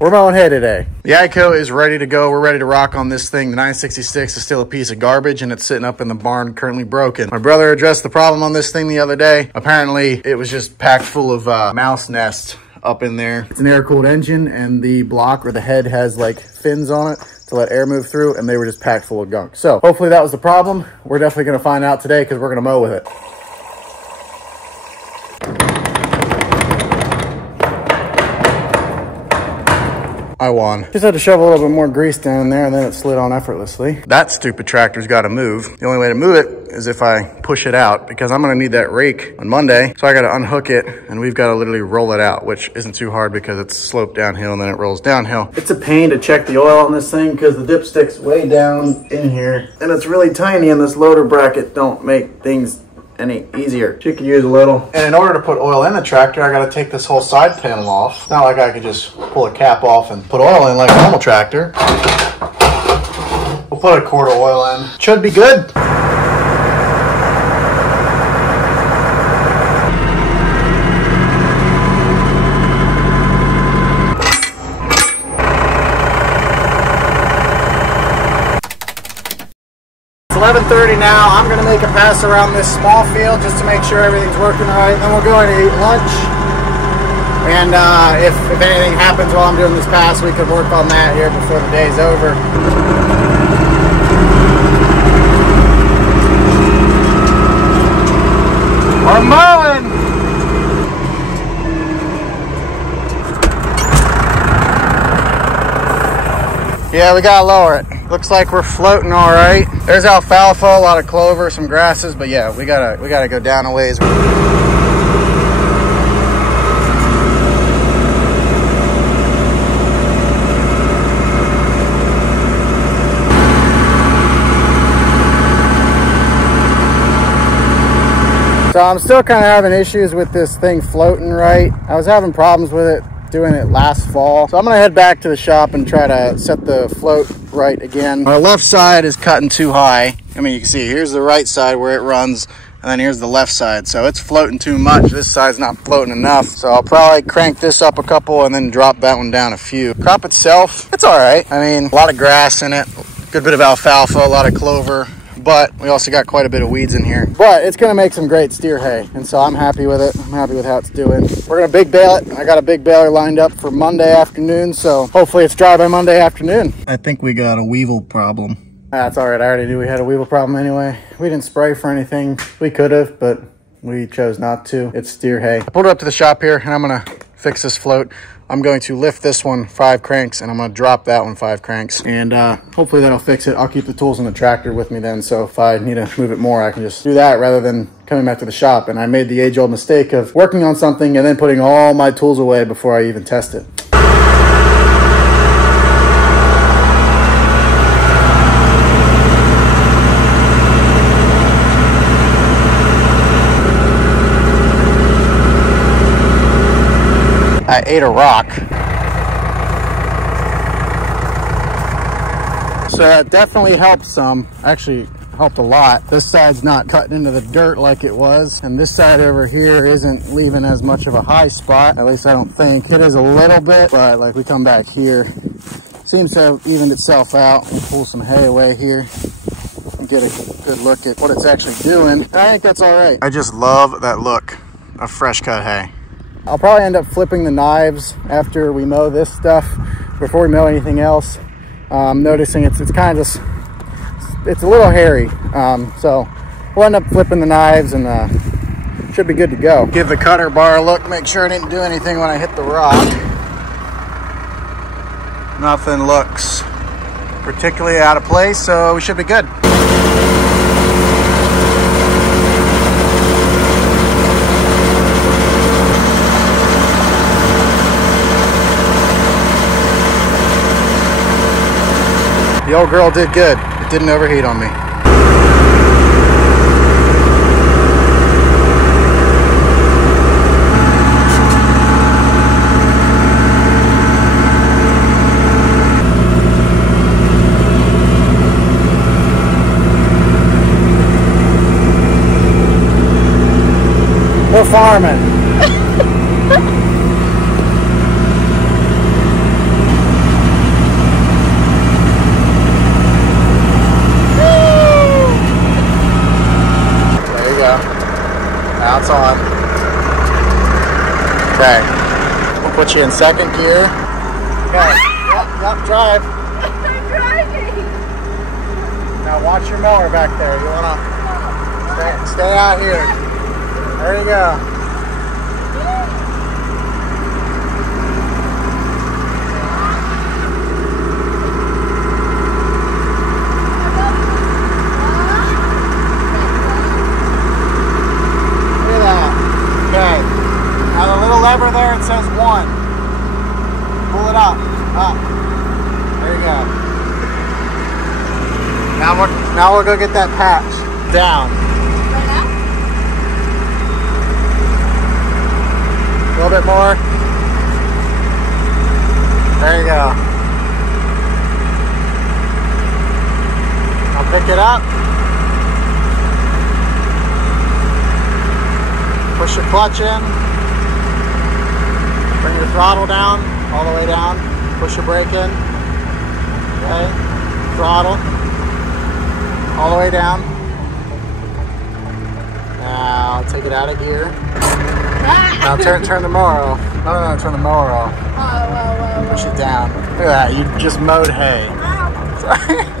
We're mowing hay today. The AGCO is ready to go. We're ready to rock on this thing. The 966 is still a piece of garbage and it's sitting up in the barn, currently broken. My brother addressed the problem on this thing the other day. Apparently, it was just packed full of mouse nests up in there. It's an air-cooled engine and the block or the head has like fins on it to let air move through, and they were just packed full of gunk. So hopefully that was the problem. We're definitely gonna find out today because we're gonna mow with it. I won. Just had to shove a little bit more grease down in there and then it slid on effortlessly. That stupid tractor's got to move. The only way to move it is if I push it out because I'm going to need that rake on Monday. So I got to unhook it and we've got to literally roll it out, which isn't too hard because it's sloped downhill and then it rolls downhill. It's a pain to check the oil on this thing because the dipstick's way down in here and it's really tiny and this loader bracket don't make things any easier. You could use a little. And in order to put oil in the tractor, I got to take this whole side panel off. It's not like I could just pull a cap off and put oil in like a normal tractor. We'll put a quart of oil in. Should be good. It's 11:30 now. I'm going to make a pass around this small field just to make sure everything's working right. Then we're going to eat lunch. And if anything happens while I'm doing this pass, we could work on that here before the day's over. We're mowing! Yeah, we gotta lower it. Looks like we're floating all right. There's alfalfa, a lot of clover, some grasses, but yeah, we gotta go down a ways. So I'm still kind of having issues with this thing floating right. I was having problems with it doing it last fall. So I'm gonna head back to the shop and try to set the float right again. Our left side is cutting too high. I mean, you can see here's the right side where it runs and then here's the left side. So it's floating too much. This side's not floating enough. So I'll probably crank this up a couple and then drop that one down a few. Crop itself, it's all right. I mean, a lot of grass in it, good bit of alfalfa, a lot of clover. But we also got quite a bit of weeds in here. But it's gonna make some great steer hay. And so I'm happy with it. I'm happy with how it's doing. We're gonna big bale it. I got a big baler lined up for Monday afternoon. So hopefully it's dry by Monday afternoon. I think we got a weevil problem. That's all right. I already knew we had a weevil problem anyway. We didn't spray for anything. We could have, but we chose not to. It's steer hay. I pulled it up to the shop here and I'm gonna fix this float. I'm going to lift this one 5 cranks and I'm going to drop that one 5 cranks and hopefully that'll fix it. I'll keep the tools in the tractor with me then, so if I need to move it more I can just do that rather than coming back to the shop. And I made the age-old mistake of working on something and then putting all my tools away before I even test it. I ate a rock. So that definitely helped some. Actually helped a lot. This side's not cutting into the dirt like it was. And this side over here isn't leaving as much of a high spot. At least I don't think. It is a little bit, but like we come back here, seems to have evened itself out. We'll pull some hay away here and get a good look at what it's actually doing. I think that's all right. I just love that look of fresh cut hay. I'll probably end up flipping the knives after we mow this stuff before we mow anything else. I'm noticing it's kind of just, it's a little hairy. So we'll end up flipping the knives and should be good to go. Give the cutter bar a look, make sure I didn't do anything when I hit the rock. Nothing looks particularly out of place, so we should be good. The old girl did good. It didn't overheat on me. We're farming. Put you in second gear. Okay. Yep, drive. I'm driving. Now watch your mower back there. You wanna stay out here. There you go. Look at that. Okay. Now the little lever there, it says 1. Pull it up. Up. There you go. Now we'll go get that patch down. Right now? A little bit more. There you go. I'll pick it up. Push your clutch in. Bring your throttle down, all the way down. Push your brake in. Okay. Throttle. All the way down. Now take it out of gear. Now turn the mower off. No, turn the mower off. Whoa. Push it down. Look at that, you just mowed hay. Ow. Sorry.